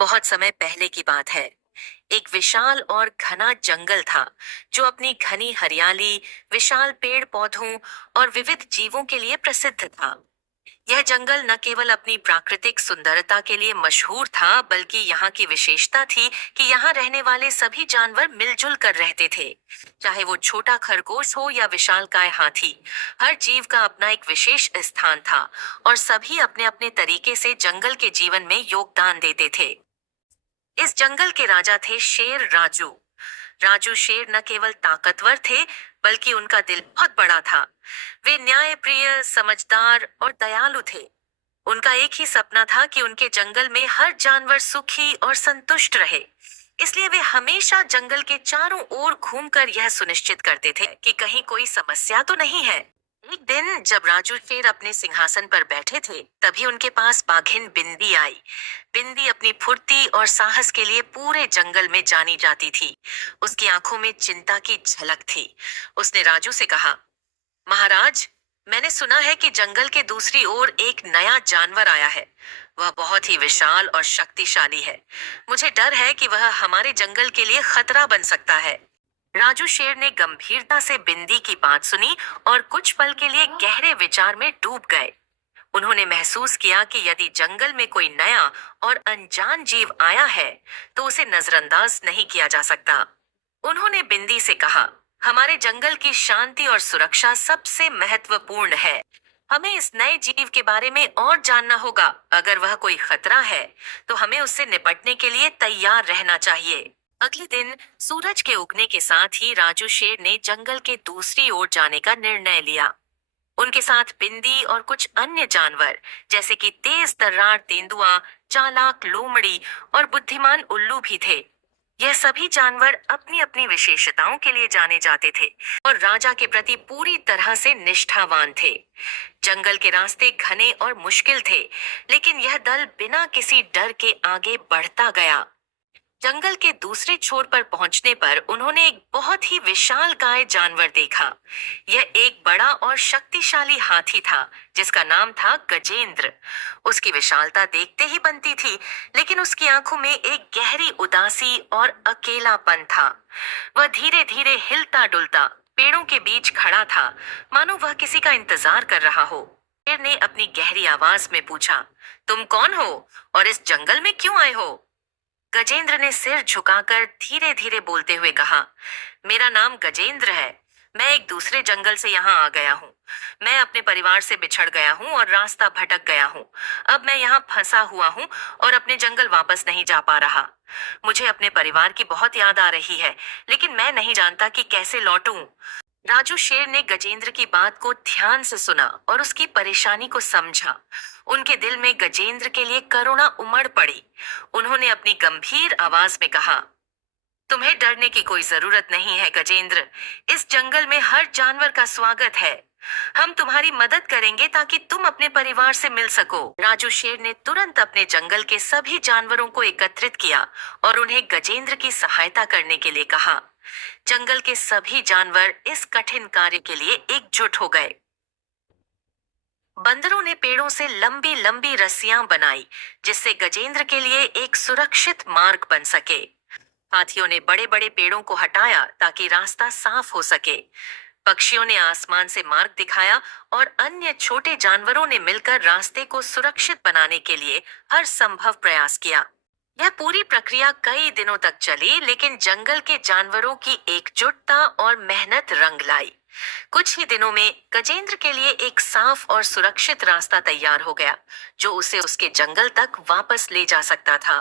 बहुत समय पहले की बात है। एक विशाल और घना जंगल था जो अपनी घनी हरियाली, विशाल पेड़ पौधों और विविध जीवों के लिए प्रसिद्ध था। यह जंगल न केवल अपनी प्राकृतिक सुंदरता के लिए मशहूर था, बल्कि यहाँ की विशेषता थी कि यहाँ रहने वाले सभी जानवर मिलजुल कर रहते थे। चाहे वो छोटा खरगोश हो या विशालकाय हाथी, हर जीव का अपना एक विशेष स्थान था और सभी अपने अपने तरीके से जंगल के जीवन में योगदान देते थे। इस जंगल के राजा थे शेर राजू। राजू शेर न केवल ताकतवर थे, बल्कि उनका दिल बहुत बड़ा था। वे न्यायप्रिय, समझदार और दयालु थे। उनका एक ही सपना था कि उनके जंगल में हर जानवर सुखी और संतुष्ट रहे। इसलिए वे हमेशा जंगल के चारों ओर घूमकर यह सुनिश्चित करते थे कि कहीं कोई समस्या तो नहीं है। एक दिन जब राजू शेर अपने सिंहासन पर बैठे थे, तभी उनके पास बाघिन बिंदी आई। बिंदी अपनी फुर्ती और साहस के लिए पूरे जंगल में जानी जाती थी। उसकी आंखों में चिंता की झलक थी। उसने राजू से कहा, महाराज, मैंने सुना है कि जंगल के दूसरी ओर एक नया जानवर आया है। वह बहुत ही विशाल और शक्तिशाली है। मुझे डर है कि वह हमारे जंगल के लिए खतरा बन सकता है। राजू शेर ने गंभीरता से बिंदी की बात सुनी और कुछ पल के लिए गहरे विचार में डूब गए। उन्होंने महसूस किया कि यदि जंगल में कोई नया और अनजान जीव आया है, तो उसे नजरअंदाज नहीं किया जा सकता। उन्होंने बिंदी से कहा, हमारे जंगल की शांति और सुरक्षा सबसे महत्वपूर्ण है। हमें इस नए जीव के बारे में और जानना होगा। अगर वह कोई खतरा है, तो हमें उससे निपटने के लिए तैयार रहना चाहिए। अगले दिन सूरज के उगने के साथ ही राजू शेर ने जंगल के दूसरी ओर जाने का निर्णय लिया। उनके साथ बिंदी और कुछ अन्य जानवर, जैसे कि तेज तर्रार तेंदुआ, चालाक लोमड़ी और बुद्धिमान उल्लू भी थे। यह सभी जानवर अपनी अपनी विशेषताओं के लिए जाने जाते थे और राजा के प्रति पूरी तरह से निष्ठावान थे। जंगल के रास्ते घने और मुश्किल थे, लेकिन यह दल बिना किसी डर के आगे बढ़ता गया। जंगल के दूसरे छोर पर पहुंचने पर उन्होंने एक बहुत ही विशालकाय जानवर देखा। यह एक बड़ा और शक्तिशाली हाथी था, जिसका नाम था गजेंद्र। उसकी विशालता देखते ही बनती थी, लेकिन उसकी आंखों में एक गहरी उदासी और अकेलापन था। वह धीरे धीरे हिलता डुलता पेड़ों के बीच खड़ा था, मानो वह किसी का इंतजार कर रहा हो। शेर ने अपनी गहरी आवाज में पूछा, तुम कौन हो और इस जंगल में क्यों आए हो? गजेंद्र ने सिर झुकाकर धीरे धीरे बोलते हुए कहा, मेरा नाम गजेंद्र है। मैं एक दूसरे जंगल से यहाँ आ गया हूँ। मैं अपने परिवार से बिछड़ गया हूँ और रास्ता भटक गया हूँ। अब मैं यहाँ फंसा हुआ हूँ और अपने जंगल वापस नहीं जा पा रहा। मुझे अपने परिवार की बहुत याद आ रही है, लेकिन मैं नहीं जानता कि कैसे लौटूं। राजू शेर ने गजेंद्र की बात को ध्यान से सुना और उसकी परेशानी को समझा। उनके दिल में गजेंद्र के लिए करुणा उमड़ पड़ी। उन्होंने अपनी गंभीर आवाज में कहा, तुम्हें डरने की कोई जरूरत नहीं है गजेंद्र। इस जंगल में हर जानवर का स्वागत है। हम तुम्हारी मदद करेंगे ताकि तुम अपने परिवार से मिल सको। राजू शेर ने तुरंत अपने जंगल के सभी जानवरों को एकत्रित किया और उन्हें गजेंद्र की सहायता करने के लिए कहा। जंगल के सभी जानवर इस कठिन कार्य के लिए एकजुट हो गए। बंदरों ने पेड़ों से लंबी लंबी रस्सियां बनाई, जिससे गजेंद्र के लिए एक सुरक्षित मार्ग बन सके। हाथियों ने बड़े बड़े पेड़ों को हटाया ताकि रास्ता साफ हो सके। पक्षियों ने आसमान से मार्ग दिखाया और अन्य छोटे जानवरों ने मिलकर रास्ते को सुरक्षित बनाने के लिए हर संभव प्रयास किया। यह पूरी प्रक्रिया कई दिनों तक चली, लेकिन जंगल के जानवरों की एकजुटता और मेहनत रंग लाई। कुछ ही दिनों में गजेंद्र के लिए एक साफ और सुरक्षित रास्ता तैयार हो गया, जो उसे उसके जंगल तक वापस ले जा सकता था।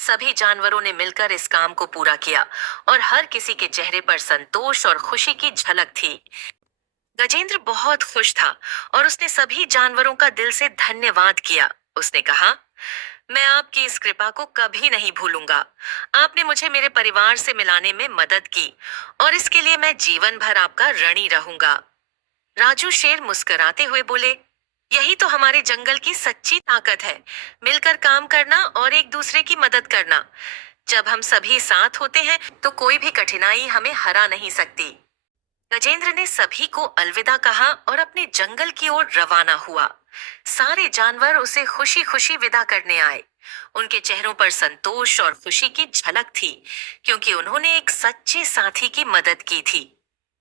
सभी जानवरों ने मिलकर इस काम को पूरा किया और हर किसी के चेहरे पर संतोष और खुशी की झलक थी। गजेंद्र बहुत खुश था और उसने सभी जानवरों का दिल से धन्यवाद किया। उसने कहा, मैं आपकी इस कृपा को कभी नहीं भूलूंगा। आपने मुझे मेरे परिवार से मिलाने में मदद की और इसके लिए मैं जीवन भर आपका ऋणी रहूंगा। राजू शेर मुस्कुराते हुए बोले, यही तो हमारे जंगल की सच्ची ताकत है, मिलकर काम करना और एक दूसरे की मदद करना। जब हम सभी साथ होते हैं, तो कोई भी कठिनाई हमें हरा नहीं सकती। गजेंद्र ने सभी को अलविदा कहा और अपने जंगल की ओर रवाना हुआ। सारे जानवर उसे खुशी खुशी विदा करने आए। उनके चेहरों पर संतोष और खुशी की झलक थी, क्योंकि उन्होंने एक सच्चे साथी की मदद की थी।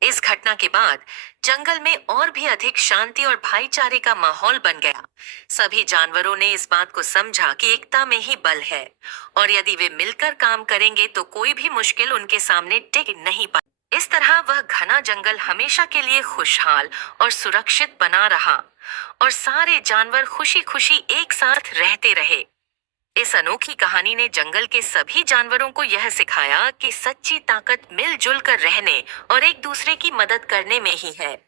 इस घटना के बाद जंगल में और भी अधिक शांति और भाईचारे का माहौल बन गया। सभी जानवरों ने इस बात को समझा कि एकता में ही बल है, और यदि वे मिलकर काम करेंगे तो कोई भी मुश्किल उनके सामने टिक नहीं पाई। इस तरह वह घना जंगल हमेशा के लिए खुशहाल और सुरक्षित बना रहा, और सारे जानवर खुशी खुशी एक साथ रहते रहे। इस अनोखी कहानी ने जंगल के सभी जानवरों को यह सिखाया कि सच्ची ताकत मिलजुल कर रहने और एक दूसरे की मदद करने में ही है।